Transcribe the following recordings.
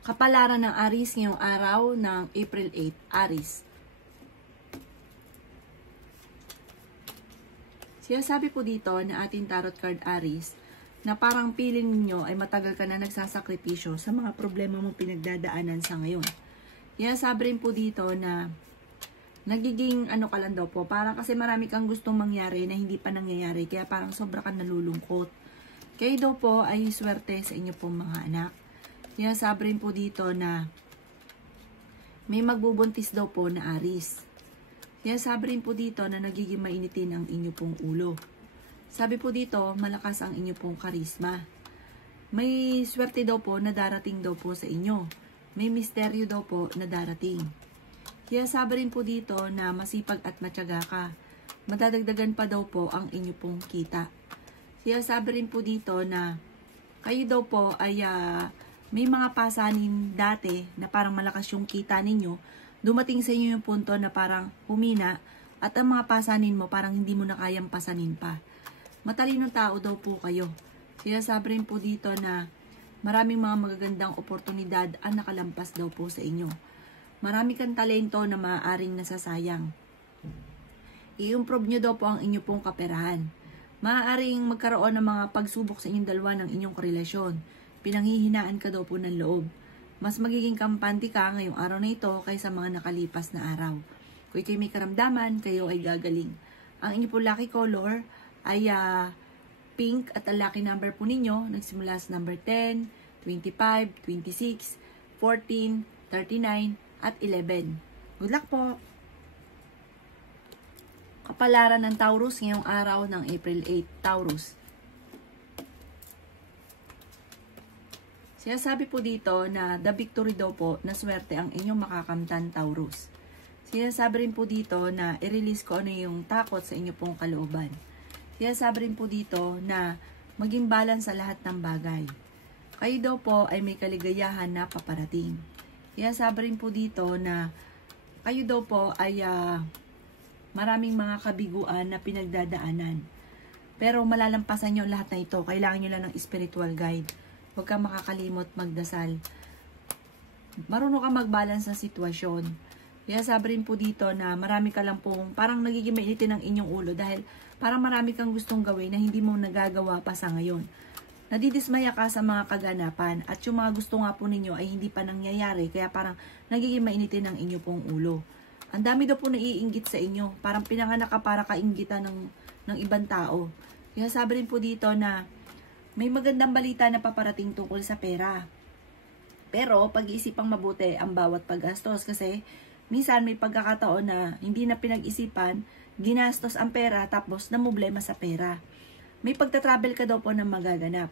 Kapalaran ng Aries ngayong araw ng April 8, Aries. Sinasabi po dito na ating tarot card Aries na parang feeling ninyo ay matagal ka na nagsasakripisyo sa mga problema mong pinagdadaanan sa ngayon. Sinasabi rin po dito na nagiging ano ka lang daw po, parang kasi marami kang gustong mangyari na hindi pa nangyayari, kaya parang sobra ka nalulungkot. Kayo daw po ay swerte sa inyo pong mga anak. Sinasabi rin po dito na may magbubuntis daw po na Aries. Sinasabi rin po dito na nagiging mainitin ang inyo pong ulo. Sabi po dito, malakas ang inyo pong karisma. May swerte daw po na darating daw po sa inyo. May misteryo daw po na darating. Sinasabi rin po dito na masipag at matyaga ka. Madadagdagan pa daw po ang inyo pong kita. Sinasabi rin po dito na kayo daw po ay may mga pasanin dati na parang malakas yung kita ninyo, dumating sa inyo yung punto na parang humina at ang mga pasanin mo parang hindi mo na kayang pasanin pa. Matalinong tao daw po kayo. Sinasabi rin po dito na maraming mga magagandang oportunidad ang nakalampas daw po sa inyo. Marami kang talento na maaaring nasasayang. I-improve nyo daw po ang inyo pong kaperahan. Maaaring magkaroon ng mga pagsubok sa inyong dalawa ng inyong relasyon. Pinanghihinaan ka daw po ng loob. Mas magiging kampante ka ngayong araw na ito kaysa mga nakalipas na araw. Kung kayo may karamdaman, kayo ay gagaling. Ang inyo po lucky color ay pink at ang lucky number po ninyo nagsimula sa number 10, 25, 26, 14, 39, at 11. Good luck po! Kapalaran ng Taurus ngayong araw ng April 8, Taurus. Sinasabi po dito na the victory daw po na swerte ang inyong makakamtan, Taurus. Sinasabi rin po dito na i-release ko ano yung takot sa inyo pong kalooban. Sinasabi rin po dito na maging balance sa lahat ng bagay. Kayo daw po ay may kaligayahan na paparating. Sinasabi rin po dito na kayo daw po ay maraming mga kabiguan na pinagdadaanan. Pero malalampasan nyo lahat na ito. Kailangan nyo lang ng spiritual guide. Huwag kang makakalimot magdasal. Marunong ka mag-balance sa sitwasyon. Kaya sabi rin po dito na marami ka lang pong parang nagiging mainitin ang inyong ulo dahil parang marami kang gustong gawin na hindi mo nagagawa pa sa ngayon. Nadidismaya ka sa mga kaganapan at yung mga gusto nga po ninyo ay hindi pa nangyayari kaya parang nagiging mainitin ang inyo pong ulo. Ang dami daw po naiinggit sa inyo. Parang pinanganak ka para kainggitan ng ibang tao. Kaya sabi rin po dito na may magandang balita na paparating tungkol sa pera. Pero pag-iisipang mabuti ang bawat paggastos kasi minsan may pagkakataon na hindi na pinag-isipan, ginastos ang pera tapos namumblema sa pera. May pagta-travel ka daw po na magaganap.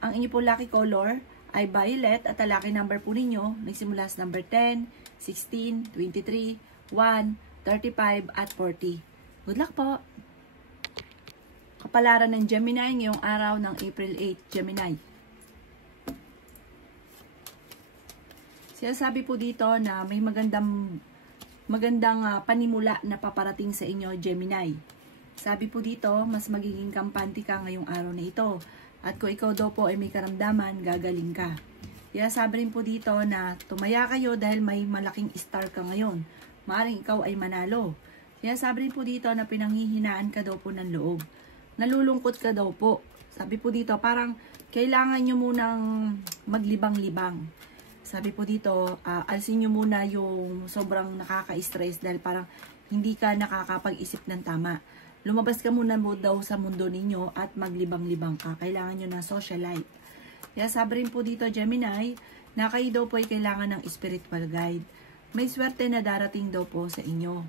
Ang inyo po lucky color ay violet at ang lucky number po ninyo nagsimula sa number 10, 16, 23, 1, 35 at 40. Good luck po! Kapalaran ng Gemini ngayong araw ng April 8, Gemini. Sinasabi po dito na may magandang panimula na paparating sa inyo, Gemini. Sabi po dito, mas magiging kampante ka ngayong araw na ito. At kung ikaw daw po ay may karamdaman, gagaling ka. Kaya sabi rin po dito na tumaya kayo dahil may malaking star ka ngayon. Maaring ikaw ay manalo. Kaya sabi rin po dito na pinanghihinaan ka daw po ng loob. Nalulungkot ka daw po. Sabi po dito, parang kailangan nyo munang maglibang-libang. Sabi po dito, alsin nyo muna yung sobrang nakaka-stress dahil parang hindi ka nakakapag-isip ng tama. Lumabas ka muna daw sa mundo ninyo at maglibang-libang ka. Kailangan nyo na socialite. Kaya sabi rin po dito, Gemini, na kayo daw po ay kailangan ng spiritual guide. May swerte na darating daw po sa inyo.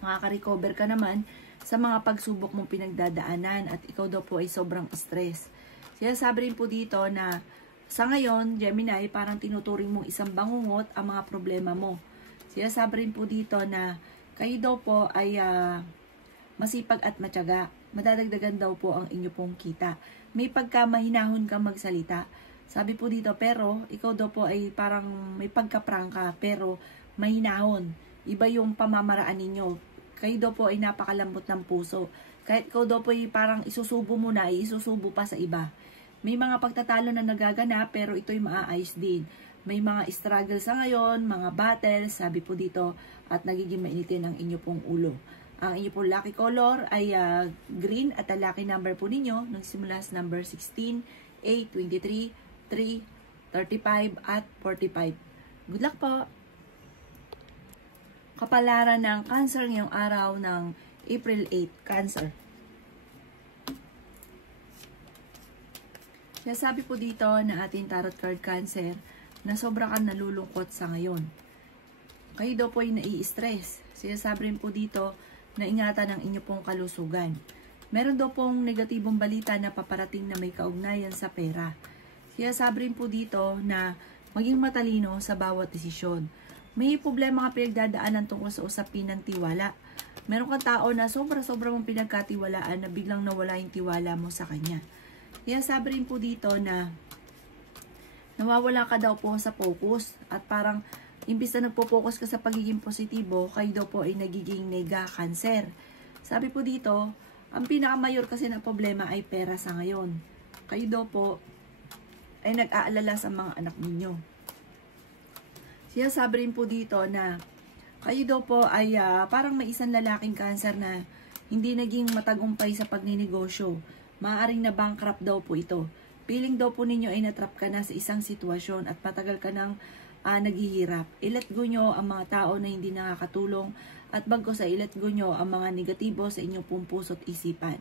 Makaka-recover ka naman sa mga pagsubok mong pinagdadaanan at ikaw daw po ay sobrang stress. Kaya sabi rin po dito na sa ngayon, Gemini, parang tinuturing mong isang bangungot ang mga problema mo. Kaya sabi rin po dito na kayo daw po ay masipag at matyaga. Madadagdagan daw po ang inyo pong kita. May pagkamahinahon kang magsalita. Sabi po dito, pero ikaw daw po ay parang may pagkaprangka, pero mahinahon. Iba yung pamamaraan ninyo. Kayo daw po ay napakalambot ng puso. Kahit ikaw daw po ay parang isusubo mo na, isusubo pa sa iba. May mga pagtatalo na nagaganap pero ito'y maaayos din. may mga struggle sa ngayon, mga battles, sabi po dito, at nagiging mainitin ang inyo pong ulo. Ang inyo pong lucky color ay green at ang lucky number po ninyo nagsimula sa number 16, 8, 23, 3, 35 at 45. Good luck po! Kapalaran ng Cancer ngayong araw ng April 8, Cancer. Kaya sabi po dito na ating tarot card Cancer na sobra kang nalulungkot sa ngayon. Kayo daw po ay nai-stress. Sinasabi rin po dito na ingatan ang inyo pong kalusugan. Meron daw pong negatibong balita na paparating na may kaugnayan sa pera. Kaya sabi rin po dito na maging matalino sa bawat desisyon. May problema ka pinagdadaanan tungkol sa usapin ng tiwala. Meron kang tao na sobra-sobra mong pinagkatiwalaan na biglang nawala yung tiwala mo sa kanya. Kaya sabi rin po dito na nawawala ka daw po sa focus at parang imbis na nagpo-focus ka sa pagiging positibo, kayo daw po ay nagiging nega Cancer. Sabi po dito, ang pinakamayor kasi na problema ay pera sa ngayon. Kayo daw po ay nag-aalala sa mga anak ninyo. Siya sabi rin po dito na kayo daw po ay parang may isang lalaking Cancer na hindi naging matagumpay sa pagninegosyo. Maaaring na bankrupt daw po ito. Feeling daw po ninyo ay natrap ka na sa isang sitwasyon at patagal ka nang naghihirap. I-let go nyo ang mga tao na hindi nakakatulong at bago sa i-let go nyo ang mga negatibo sa inyong pong puso at isipan.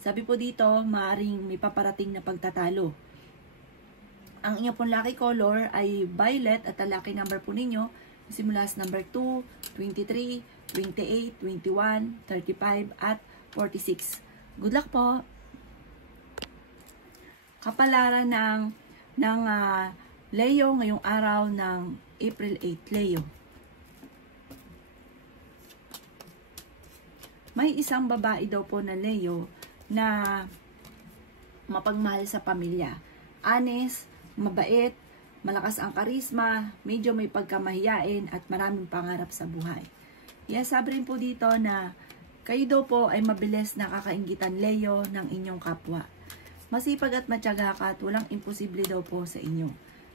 Sabi po dito, maaaring may paparating na pagtatalo. Ang inyong pong lucky color ay violet at ang lucky number po ninyo simula sa number 2, 23, 28, 21, 35 at 46. Good luck po! Kapalaran ng Leo ngayong araw ng April 8, Leo. May isang babae daw po na Leo na mapagmahal sa pamilya. Honest, mabait, malakas ang karisma, medyo may pagkamahiyain at maraming pangarap sa buhay. Kaya sabi rin po dito na kayo daw po ay mabilis nakakainggitan Leo ng inyong kapwa. Masipag at matyaga ka at walang imposible daw po sa inyo.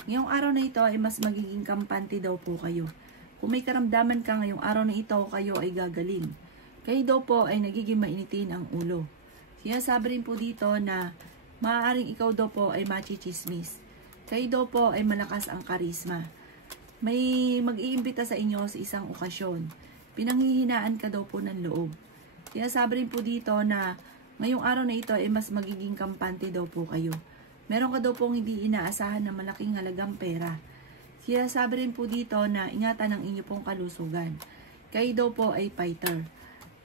Ngayong araw na ito ay mas magiging kampante daw po kayo. Kung may karamdaman ka ngayong araw na ito, kayo ay gagaling. Kayo daw po ay nagiging mainitin ang ulo. Kaya sabi rin po dito na maaaring ikaw daw po ay machichismis. Kayo daw po ay malakas ang karisma. May mag-iimbita sa inyo sa isang okasyon. Pinanghihinaan ka daw po ng loob. Kaya sabi rin po dito na ngayong araw na ito ay mas magiging kampante daw po kayo. Meron ka daw pong hindi inaasahan na malaking halagang pera. Kaya sabi rin po dito na ingatan ang inyo pong kalusugan. Kayo daw po ay fighter.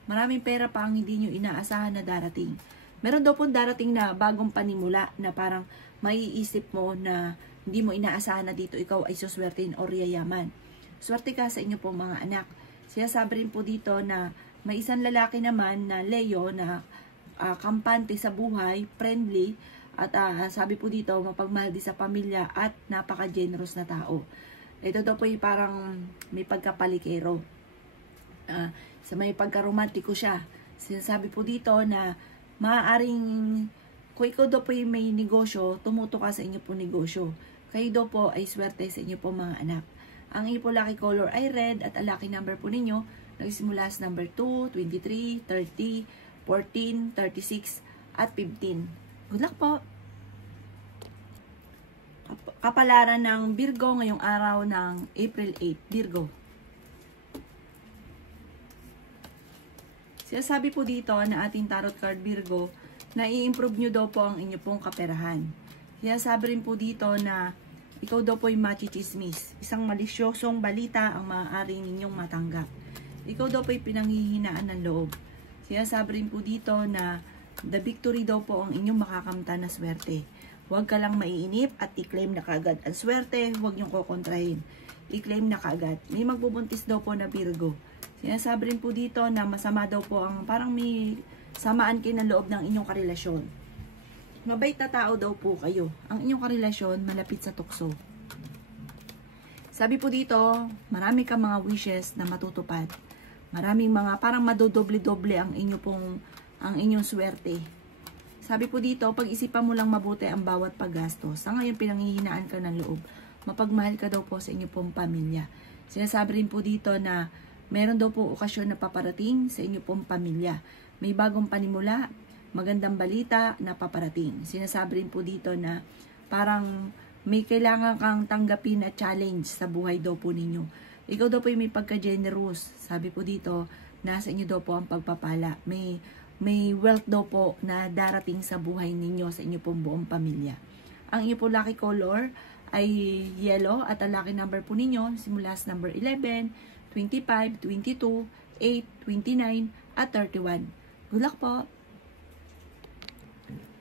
Maraming pera pa ang hindi nyo inaasahan na darating. Meron daw pong darating na bagong panimula na parang maiisip mo na hindi mo inaasahan na dito ikaw ay suswertein o yayaman. Swerte ka sa inyo pong mga anak. Kaya sabi rin po dito na may isang lalaki naman na Leo na kampante sa buhay, friendly, at sabi po dito, mapagmahal din sa pamilya at napaka-generous na tao. Ito daw po yung parang may pagkapalikero. Sa may pagkaromantiko siya. Sinasabi po dito na maaaring kung ikaw daw po yung may negosyo, tumuto ka sa inyo po negosyo. Kayo daw po ay swerte sa inyo po mga anak. Ang inyo po lucky color ay red at ang lucky number po ninyo nagsimula sa number 2, 23, 30, 14, 36 at 15. Good luck po! Kapalaran ng Virgo ngayong araw ng April 8, Virgo. Sinasabi po dito na ating tarot card Virgo na i-improve nyo daw po ang inyo pong kaperahan. Kaya sabi rin po dito na ikaw daw po ay machichismis. Isang malisyosong balita ang maaaring ninyong matanggap. Ikaw daw po ay pinanghihinaan ng loob. Kaya sabi rin po dito na the victory daw po ang inyong makakamtan na swerte. Huwag ka lang maiinip at i-claim na kaagad ang swerte, huwag niyong kukontrahin. I-claim na kaagad. May magbubuntis daw po na Virgo. Sinasabi rin po dito na masama daw po ang parang may samaan kayo ng loob ng inyong karelasyon. Mabait na tao daw po kayo. Ang inyong karelasyon malapit sa tukso. Sabi po dito, marami kang mga wishes na matutupad. Maraming mga parang madodoble-doble ang inyong swerte. Sabi po dito, pag-isipan mo lang mabuti ang bawat paggastos. Sa ngayon pinanghihinaan ka ng loob. mapagmahal ka daw po sa inyo pong pamilya. Sinasabi rin po dito na meron daw po okasyon na paparating sa inyo pong pamilya. May bagong panimula, magandang balita na paparating. Sinasabi rin po dito na parang may kailangan kang tanggapin na challenge sa buhay daw po ninyo. Ikaw daw po yung may pagka-generous. Sabi po dito, nasa inyo daw po ang pagpapala. May wealth daw po na darating sa buhay ninyo, sa inyo pong buong pamilya. Ang inyo po lucky color ay yellow at ang lucky number po ninyo simula sa number 11, 25, 22, 8, 29, at 31. Good luck po!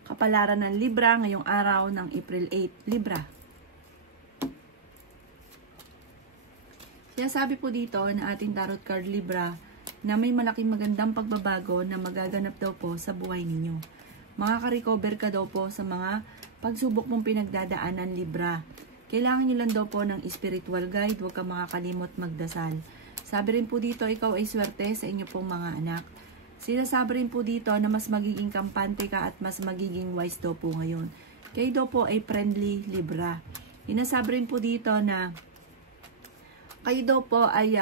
Kapalaran ng Libra ngayong araw ng April 8. Libra. Sinasabi po dito na ating tarot card Libra na may malaking magandang pagbabago na magaganap daw po sa buhay ninyo. Makaka-recover ka daw po sa mga pagsubok mong pinagdadaanan Libra. Kailangan nyo lang daw po ng spiritual guide, huwag ka makakalimot magdasal. Sabi rin po dito, ikaw ay swerte sa inyo pong mga anak. Sinasabi rin po dito na mas magiging kampante ka at mas magiging wise daw po ngayon. Kayo daw po ay friendly Libra. Sinasabi rin po dito na kayo daw po ay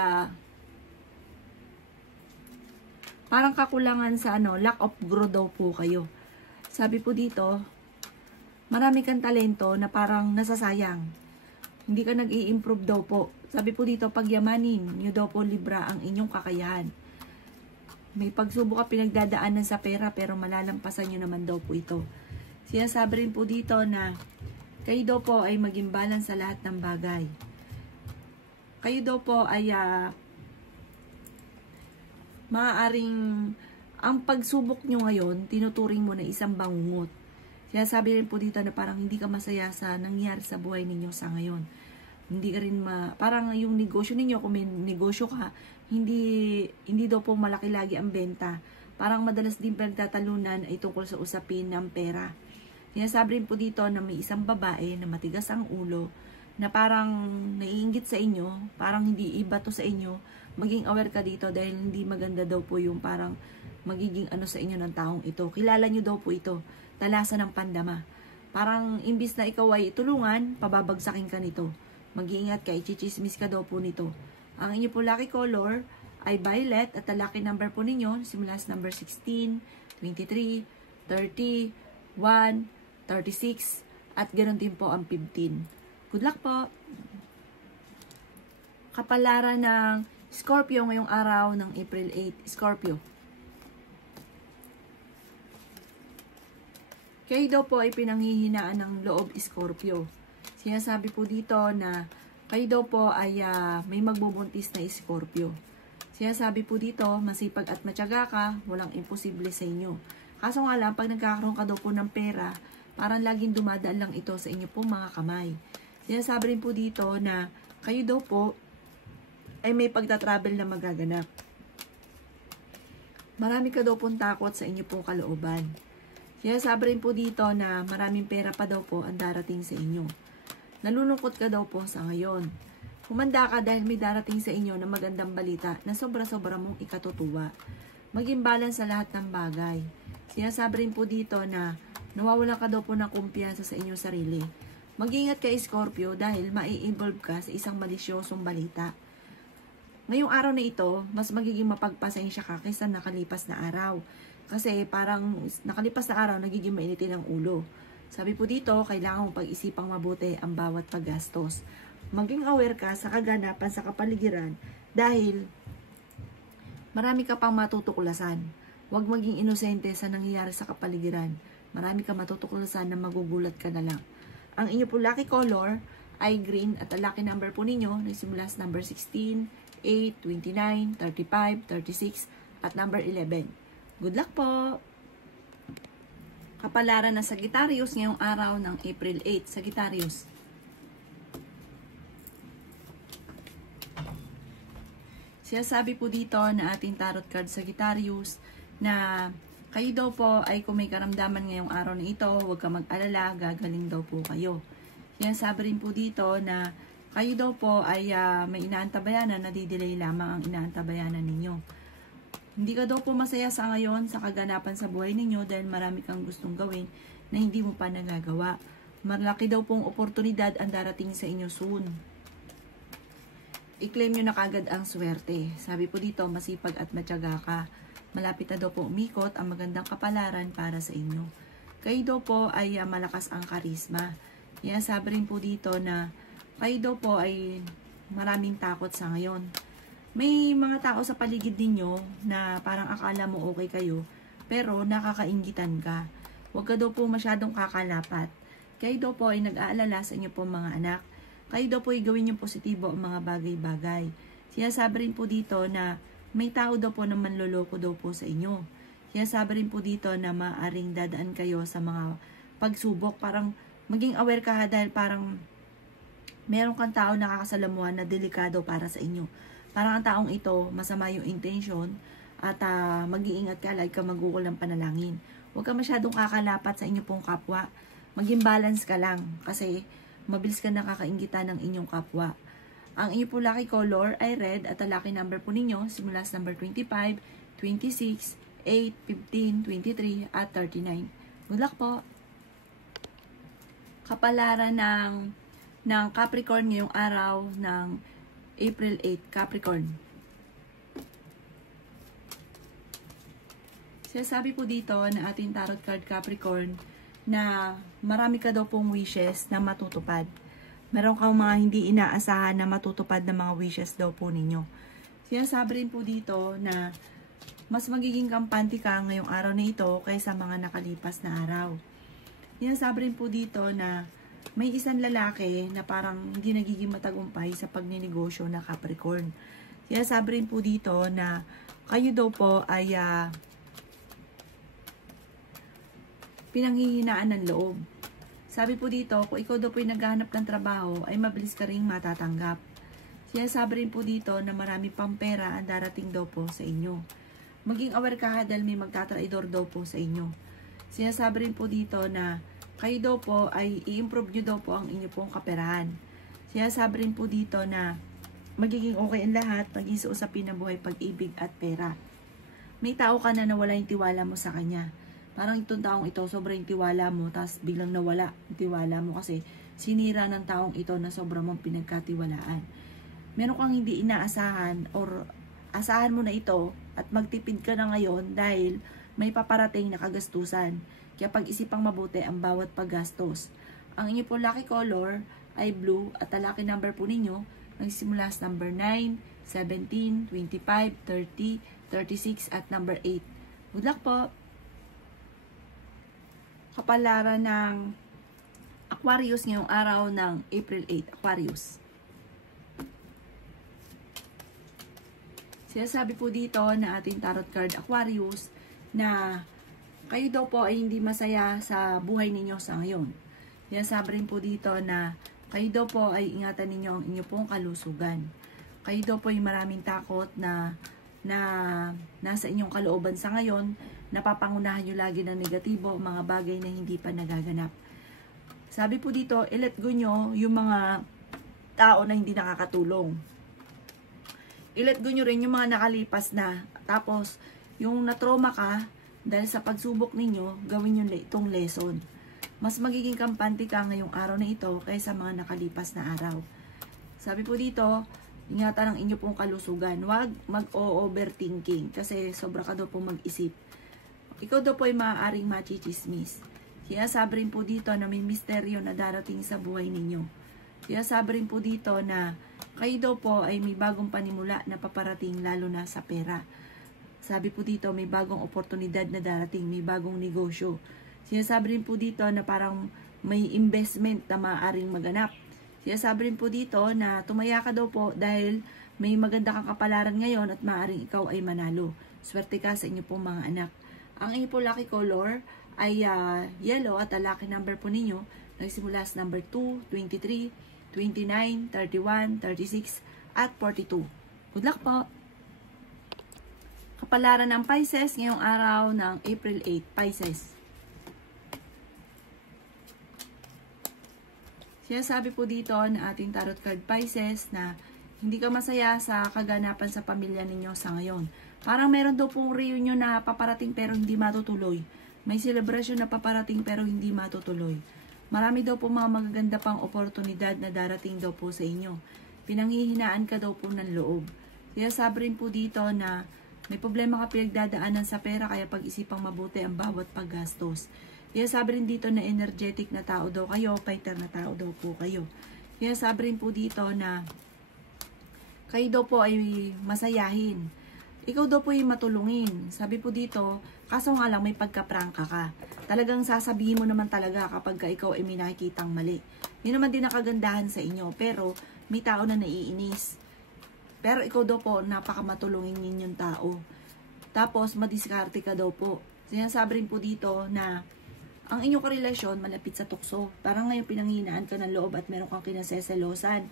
parang kakulangan sa lack of growth daw po kayo. Sabi po dito, marami kang talento na parang nasasayang. Hindi ka nag-i-improve daw po. Sabi po dito, pagyamanin nyo daw po Libra ang inyong kakayahan. May pagsubok ka pinagdadaanan sa pera pero malalampasan nyo naman daw po ito. Sinasabi rin po dito na kayo daw po ay maging balance sa lahat ng bagay. Kayo daw po ay maaaring ang pagsubok nyo ngayon, tinuturing mo na isang bangungot. Sinasabi rin po dito na parang hindi ka masaya sa nangyari sa buhay ninyo sa ngayon. Hindi ka rin parang yung negosyo ninyo, kung may negosyo ka, hindi daw po malaki lagi ang benta. Parang madalas din pinagtatalunan ay tungkol sa usapin ng pera. Sinasabi rin po dito na may isang babae na matigas ang ulo, na parang naiinggit sa inyo, parang hindi iba to sa inyo. Maging aware ka dito dahil hindi maganda daw po yung parang magiging sa inyo ng taong ito. Kilala nyo daw po ito. Talasan ng pandama. Parang imbis na ikaw ay tulungan, pababagsakin ka nito. Mag-iingat ka, ichichismis ka daw po nito. Ang inyo po lucky color ay violet at ang lucky number po ninyo simula sa number 16, 23, 30, 1, 36 at ganoon din po ang 15. Good luck po! Kapalaran ng Scorpio ngayong araw ng April 8. Scorpio. Kayo daw po ay pinanghihinaan ng loob Scorpio. Sinasabi po dito na kayo daw po ay may magbubuntis na Scorpio. Sinasabi po dito, masipag at matyaga ka, walang imposible sa inyo. Kaso nga lang, pag nagkakaroon ka daw po ng pera, parang laging dumadaan lang ito sa inyo po mga kamay. Sinasabi rin po dito na kayo daw po ay may pagta-travel na magaganap. Marami ka daw pong takot sa inyo pong kalooban. Sinasabi rin po dito na maraming pera pa daw po ang darating sa inyo. Nalulungkot ka daw po sa ngayon. Humanda ka dahil may darating sa inyo na magandang balita na sobra-sobra mong ikatutuwa. Maging balance sa lahat ng bagay. Sinasabi rin po dito na nawawalan ka daw po ng kumpiyansa sa inyong sarili. Mag-ingat ka Scorpio dahil mai-involve ka sa isang malisyosong balita. Ngayong araw na ito, mas magiging mapagpasensya ka kaysa nakalipas na araw. Kasi parang nakalipas na araw, nagiging mainitin ang ulo. Sabi po dito, kailangan mong pag-isipang mabuti ang bawat paggastos. Maging aware ka sa kaganapan sa kapaligiran dahil marami ka pang matutuklasan. Huwag maging inosente sa nangyayari sa kapaligiran. Marami ka matutuklasan na magugulat ka na lang. Ang inyo po lucky color ay green at ang lucky number po ninyo na simula sa number 16, 8, 29, 35, 36 at number 11. Good luck po! Kapalaran ng Sagittarius ngayong araw ng April 8. Sagittarius. Sinasabi po dito na ating tarot card Sagittarius na kayo daw po ay kung may karamdaman ngayong araw na ito, huwag ka mag-alala, gagaling daw po kayo. Sinasabi rin po dito na kayo daw po ay may inaantabayanan, nadidelay lamang ang inaantabayanan ninyo. Hindi ka daw po masaya sa ngayon sa kaganapan sa buhay ninyo dahil marami kang gustong gawin na hindi mo pa nagagawa. malaki daw pong oportunidad ang darating sa inyo soon. I-claim nyo na kagad ang swerte. Sabi po dito, masipag at matyaga ka. Malapit na daw po umikot ang magandang kapalaran para sa inyo. Kayo daw po ay malakas ang karisma. Yan, sabi rin po dito na kayo daw po ay maraming takot sa ngayon. May mga tao sa paligid ninyo na parang akala mo okay kayo, pero nakakainggitan ka. Huwag ka daw po masyadong kakalapat. Kayo daw po ay nag-aalala sa inyo po mga anak. Kayo daw po ay gawin yung positibo ang mga bagay-bagay. Sinasabi rin po dito na may tao daw po na manloloko daw po sa inyo. Sinasabi rin po dito na maaring dadaan kayo sa mga pagsubok. Parang maging aware ka dahil parang meron kang tao nakakasalamuhan na delikado para sa inyo. Parang ang taong ito, masama yung intention at mag-iingat ka, like ka magukol ng panalangin. Huwag ka masyadong kakalapat sa inyo pong kapwa. Maging balance ka lang kasi mabilis ka nakakaingitan ng inyong kapwa. Ang inyo po lucky color ay red at ang lucky number po ninyo simula sa number 25, 26, 8, 15, 23 at 39. Good luck po! Kapalaran ng Capricorn ngayong araw ng April 8, Capricorn. Sinasabi po dito na ating tarot card Capricorn na marami ka daw pong wishes na matutupad. Meron kang mga hindi inaasahan na matutupad na mga wishes daw po ninyo. Sinasabi rin po dito na mas magiging kampante ka ngayong araw na ito kaysa mga nakalipas na araw. Sinasabi rin po dito na may isang lalaki na parang hindi nagiging matagumpay sa pagninegosyo na Capricorn. Sinasabi rin po dito na kayo daw po ay pinanghihinaan ng loob. Sabi po dito, kung ikaw daw po ay naghahanap ng trabaho, ay mabilis ka rin matatanggap. Sinasabi rin po dito na marami pang pera ang darating daw po sa inyo. Maging aware ka dahil may magtatraidor daw po sa inyo. Sinasabi rin po dito na kayo daw po ay i-improve nyo daw po ang inyo pong kaperahan. Sinasabi rin po dito na magiging okay ang lahat, maging sa usapin ng buhay, pag-ibig at pera. May tao ka na nawala yung tiwala mo sa kanya. Parang itong taong ito, sobrang tiwala mo, tapos biglang nawala yung tiwala mo kasi sinira ng taong ito na sobrang mong pinagkatiwalaan. Meron kang hindi inaasahan or asahan mo na ito at magtipid ka na ngayon dahil may paparating na kagastusan. Kaya pag-isipang mabuti ang bawat paggastos. Ang inyo po lucky color ay blue at ang lucky number po ninyo nagsimula sa number 9, 17, 25, 30, 36 at number 8. Good luck po! Kapalaran ng Aquarius ngayong araw ng April 8, Aquarius. Sinasabi po dito na ating tarot card Aquarius na kayo daw po ay hindi masaya sa buhay ninyo sa ngayon. Sinasabi rin po dito na kayo daw po ay ingatan ninyo ang inyo pong kalusugan. Kayo daw po ay maraming takot na nasa inyong kalooban sa ngayon, napapangunahan nyo lagi ng negatibo, mga bagay na hindi pa nagaganap. Sabi po dito, i-let go nyo yung mga tao na hindi nakakatulong. I-let go nyo rin yung mga nakalipas na. Tapos, yung na-trauma ka, dahil sa pagsubok ninyo, gawin nyo itong lesson. Mas magiging kampante ka ngayong araw na ito kaysa mga nakalipas na araw. Sabi po dito, ingatan ang inyo pong kalusugan. Huwag mag-overthinking kasi sobra ka daw pong mag-isip. Ikaw daw po ay maaaring machichismis. Sinasabi rin po dito na may misteryo na darating sa buhay ninyo. Sinasabi rin po dito na kayo daw po ay may bagong panimula na paparating lalo na sa pera. Sabi po dito may bagong oportunidad na darating, may bagong negosyo. Sinasabi rin po dito na parang may investment na maaaring maganap. Sinasabi rin po dito na tumaya ka daw po dahil may maganda kang kapalaran ngayon at maaaring ikaw ay manalo. Swerte ka sa inyo pong mga anak. Ang inyo po lucky color ay yellow at ang lucky number po ninyo nagsimula sa number 2, 23, 29, 31, 36 at 42. Good luck po! Kapalaran ng Pisces ngayong araw ng April 8, Pisces. Sinasabi po dito na ating tarot card Pisces na hindi ka masaya sa kaganapan sa pamilya ninyo sa ngayon. Parang meron daw pong reunion na paparating pero hindi matutuloy. May celebration na paparating pero hindi matutuloy. Marami daw po mga magaganda pang oportunidad na darating daw po sa inyo. Pinanghihinaan ka daw po ng loob. Kaya sabi rin po dito na may problema ka pinagdadaanan sa pera kaya pag-isipang mabuti ang bawat paggastos. Kaya sabi rin dito na energetic na tao daw kayo, fighter na tao daw po kayo. Kaya sabi rin po dito na kayo daw po ay masayahin. Ikaw daw po ay matulungin. Sabi po dito, kaso nga lang may pagkaprangka ka. Talagang sasabihin mo naman talaga kapag ikaw ay may nakikitang mali. Yun naman din ang kagandahan sa inyo. Pero may tao na naiinis. Pero ikaw daw po, napakamatulungin ninyong tao. Tapos, madiskarte ka daw po. Sinasabi rin po dito na ang inyong karelasyon malapit sa tukso. Parang ngayon pinanghinaan ka ng loob at meron kang kinaseselosan.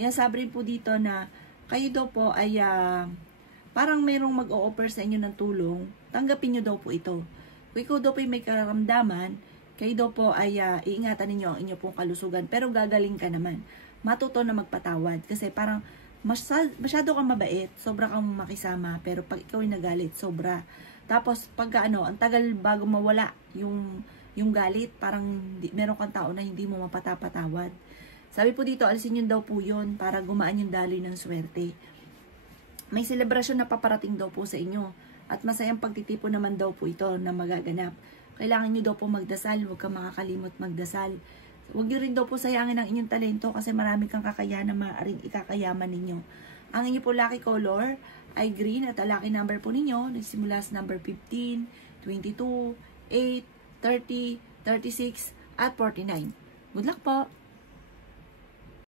Sinasabi rin po dito na kayo daw po ay parang merong mag-o-offer sa inyo ng tulong. Tanggapin nyo daw po ito. Kung ikaw daw po ay may kararamdaman, kayo daw po ay iingatan ninyo ang inyo pong kalusugan. Pero gagaling ka naman. Matuto na magpatawad. Kasi parang masyado kang mabait, sobra kang makisama, pero pag ikaw ay nagalit, sobra. Tapos, pagka ang tagal bago mawala yung galit, parang meron kang tao na hindi mo mapatapatawad. Sabi po dito, alisin yun daw po yun para gumaan yung daloy ng swerte. May selebrasyon na paparating daw po sa inyo. At masayang pagtitipon naman daw po ito na magaganap. Kailangan nyo daw po magdasal, huwag kang makakalimot magdasal. Huwag nyo rin daw po sayangin ang inyong talento kasi marami kang kakayahan na maaaring ikakayaman ninyo. Ang inyo po lucky color ay green at ang lucky number po ninyo nagsimula sa number 15, 22, 8, 30, 36 at 49. Good luck po!